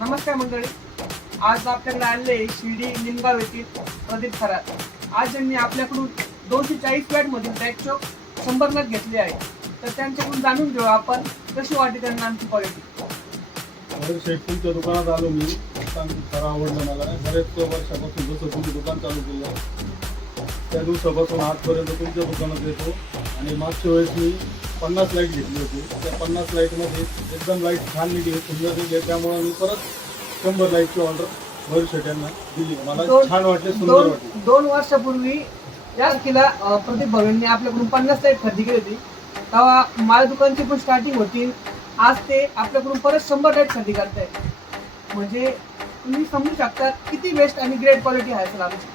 नमस्कार मंडळी, आज आपल्याकडे आलेले शिर्डी निमगाव येथील प्रदीप खरात. आज यांनी आपल्याकडून 240 वॅट मधील बॅकचॉक 100 नग घेतले आहे. तर त्यांच्याकडून जाणून घेऊ आपण कशी वाटते त्यांना आमची क्वालिटी. शेटच्या दुकानात आलो मी. दुकान खरं आवडलं मला. बरेच वर्षापासून जसं तुम्ही दुकान चालू केलं त्या दिवसापासून आजपर्यंत तुमच्या दुकानात येतो. आणि मागच्या वेळेस मी 50 लाईट घेतली होती. त्या 50 लाईटमध्ये एकदम लाईट छान निघली, सुंदर निघली. त्यामुळे मी परत 100 लाईटची ऑर्डर भरू शेट्यांना दिली. मला छान वाटले, सुंदर वाटले. 2 वर्षापूर्वी या किला प्रदीप भाऊंनी आपल्याकडून 50 लाईट खरेदी केली होती. तेव्हा माझ्या दुकानची पण स्टार्टिंग होती. आज ते आपल्याकडून परत 100 लाईट खरेदी करतायत. म्हणजे तुम्ही समजू शकता किती बेस्ट आणि ग्रेट क्वालिटी आहे सर आमची.